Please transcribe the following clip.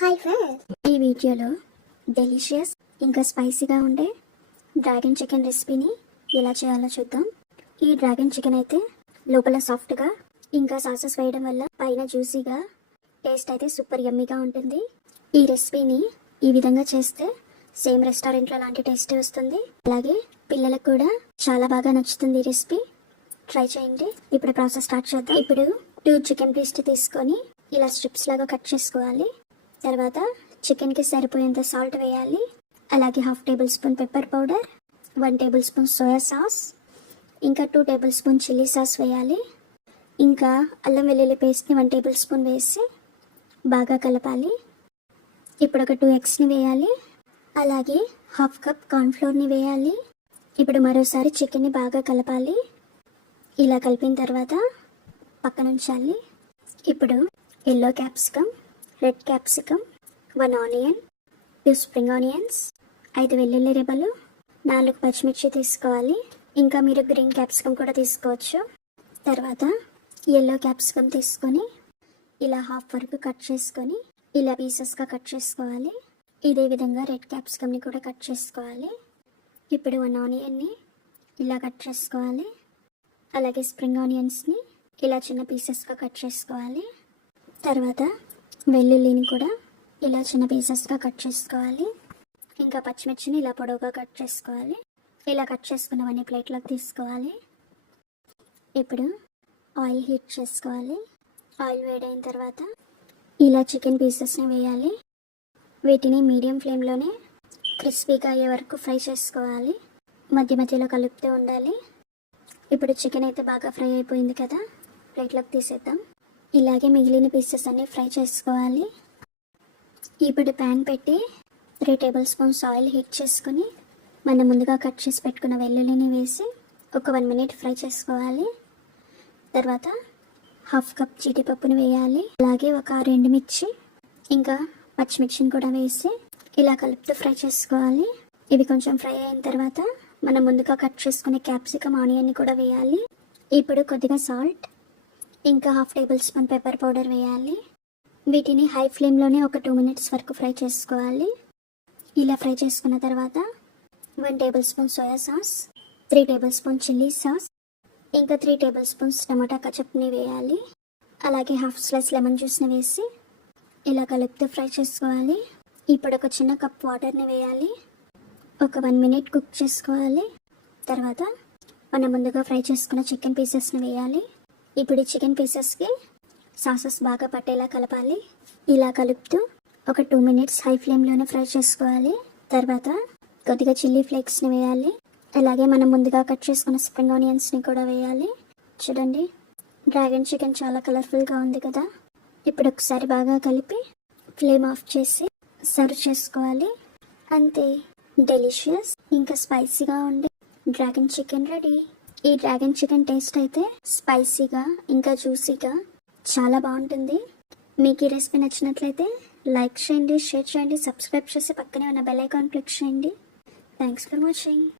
Hi friends, ఈ వీడియోలో delicious ఇంకా స్పైసీగా ఉండే డ్రాగన్ చికెన్ రెసిపీని ఎలా చేయాలో చూద్దాం. ఈ డ్రాగన్ చికెన్ అయితే లోపల సాఫ్ట్గా ఇంకా సాసెస్ వేయడం వల్ల పైన జ్యూసీగా టేస్ట్ అయితే సూపర్ యమ్మీగా ఉంటుంది. ఈ రెసిపీని ఈ విధంగా చేస్తే సేమ్ రెస్టారెంట్లో లాంటి టేస్ట్ వస్తుంది. అలాగే పిల్లలకు కూడా చాలా బాగా నచ్చుతుంది. ఈ రెసిపీ ట్రై చేయండి. ఇప్పుడు ప్రాసెస్ స్టార్ట్ చేద్దాం. ఇప్పుడు 2 చికెన్ పీస్ తీసుకొని ఇలా స్ట్రిప్స్ లాగా కట్ చేసుకోవాలి. తర్వాత చికెన్కి సరిపోయేంత సాల్ట్ వేయాలి. అలాగే 1/2 table spoon pepper powder, 1 table spoon soya sauce, ఇంకా 2 టేబుల్ స్పూన్ చిల్లీ సాస్ వేయాలి. ఇంకా అల్లం వెల్లుల్లి పేస్ట్ని 1 టేబుల్ స్పూన్ వేసి బాగా కలపాలి. ఇప్పుడు ఒక 2 ఎగ్స్ని వేయాలి. అలాగే 1/2 కప్ కార్న్ఫ్లోర్ని వేయాలి. ఇప్పుడు మరోసారి చికెన్ని బాగా కలపాలి. ఇలా కలిపిన తర్వాత పక్కన ఉంచాలి. ఇప్పుడు yellow capsicum, red capsicum, 1 onion, 2 spring onions, 5 వెల్లుల్లి రెబ్బలు, 4 పచ్చిమిర్చి తీసుకోవాలి. ఇంకా మీరు గ్రీన్ క్యాప్సికమ్ కూడా తీసుకోవచ్చు. తర్వాత ఎల్లో క్యాప్సికమ్ తీసుకొని ఇలా 1/2 వరకు కట్ చేసుకొని ఇలా పీసెస్గా కట్ చేసుకోవాలి. ఇదే విధంగా రెడ్ క్యాప్సికమ్ని కూడా కట్ చేసుకోవాలి. ఇప్పుడు 1 ఆనియన్ని ఇలా కట్ చేసుకోవాలి. అలాగే స్ప్రింగ్ ఆనియన్స్ని ఇలా చిన్న పీసెస్గా కట్ చేసుకోవాలి. తర్వాత వెల్లుల్లిని కూడా ఇలా చిన్న పీసెస్గా కట్ చేసుకోవాలి. ఇంకా పచ్చిమిర్చిని ఇలా పొడవుగా కట్ చేసుకోవాలి. ఇలా కట్ చేసుకున్నవన్నీ ప్లేట్లోకి తీసుకోవాలి. ఇప్పుడు ఆయిల్ హీట్ చేసుకోవాలి. ఆయిల్ వేడైన తర్వాత ఇలా చికెన్ పీసెస్ని వేయాలి. వీటిని మీడియం ఫ్లేమ్లోనే క్రిస్పీగా అయ్యే వరకు ఫ్రై చేసుకోవాలి. మధ్య మధ్యలో కలుపుతూ ఉండాలి. ఇప్పుడు చికెన్ అయితే బాగా ఫ్రై అయిపోయింది కదా, ప్లేట్లోకి తీసేద్దాం. ఇలాగే మిగిలిన పీసెస్ అన్నీ ఫ్రై చేసుకోవాలి. ఇప్పుడు ప్యాన్ పెట్టి 3 టేబుల్ స్పూన్స్ ఆయిల్ హీట్ చేసుకుని మనం ముందుగా కట్ చేసి పెట్టుకున్న వెల్లుల్లిని వేసి ఒక 1 మినిట్ ఫ్రై చేసుకోవాలి. తర్వాత 1/2 కప్ జీడిపప్పుని వేయాలి. అలాగే ఒక 2 ఎండుమిర్చి ఇంకా పచ్చిమిర్చిని కూడా వేసి ఇలా కలుపుతూ ఫ్రై చేసుకోవాలి. ఇవి కొంచెం ఫ్రై అయిన తర్వాత మనం ముందుగా కట్ చేసుకునే క్యాప్సికమ్, ఆనియన్ని కూడా వేయాలి. ఇప్పుడు కొద్దిగా సాల్ట్ ఇంకా 1/2 టేబుల్ స్పూన్ పెప్పర్ పౌడర్ వేయాలి. వీటిని హై ఫ్లేమ్లోనే ఒక 2 మినిట్స్ వరకు ఫ్రై చేసుకోవాలి. ఇలా ఫ్రై చేసుకున్న తర్వాత 1 table spoon soya sauce, 3 table spoon chilli sauce, ఇంకా 3 టేబుల్ స్పూన్స్ టమాటా కచప్ని వేయాలి. అలాగే 1/2 స్లైస్ లెమన్ జ్యూస్ని వేసి ఇలా కలుపుతూ ఫ్రై చేసుకోవాలి. ఇప్పుడు ఒక చిన్న కప్ వాటర్ని వేయాలి. ఒక 1 మినిట్ కుక్ చేసుకోవాలి. తర్వాత మనం ముందుగా ఫ్రై చేసుకున్న చికెన్ పీసెస్ని వేయాలి. ఇప్పుడు చికెన్ పీసెస్కి సాసెస్ బాగా పట్టేలా కలపాలి. ఇలా కలుపుతూ ఒక 2 మినిట్స్ హై ఫ్లేమ్లోనే ఫ్రై చేసుకోవాలి. తర్వాత కొద్దిగా చిల్లీ ఫ్లేక్స్ని వేయాలి. అలాగే మనం ముందుగా కట్ చేసుకున్న స్ప్రింగ్ ఆనియన్స్ని కూడా వేయాలి. చూడండి, డ్రాగన్ చికెన్ చాలా కలర్ఫుల్గా ఉంది కదా. ఇప్పుడు ఒకసారి బాగా కలిపి ఫ్లేమ్ ఆఫ్ చేసి సర్వ్ చేసుకోవాలి. అంతే, డెలిషియస్ ఇంకా స్పైసీగా ఉండే డ్రాగన్ చికెన్ రెడీ. ఈ డ్రాగన్ చికెన్ టేస్ట్ అయితే స్పైసీగా ఇంకా జ్యూసీగా చాలా బాగుంటుంది. మీకు ఈ రెసిపీ నచ్చినట్లయితే లైక్ చేయండి, షేర్ చేయండి, సబ్స్క్రైబ్ చేసి పక్కనే ఉన్న బెల్ ఐకాన్ క్లిక్ చేయండి. Thanks for watching.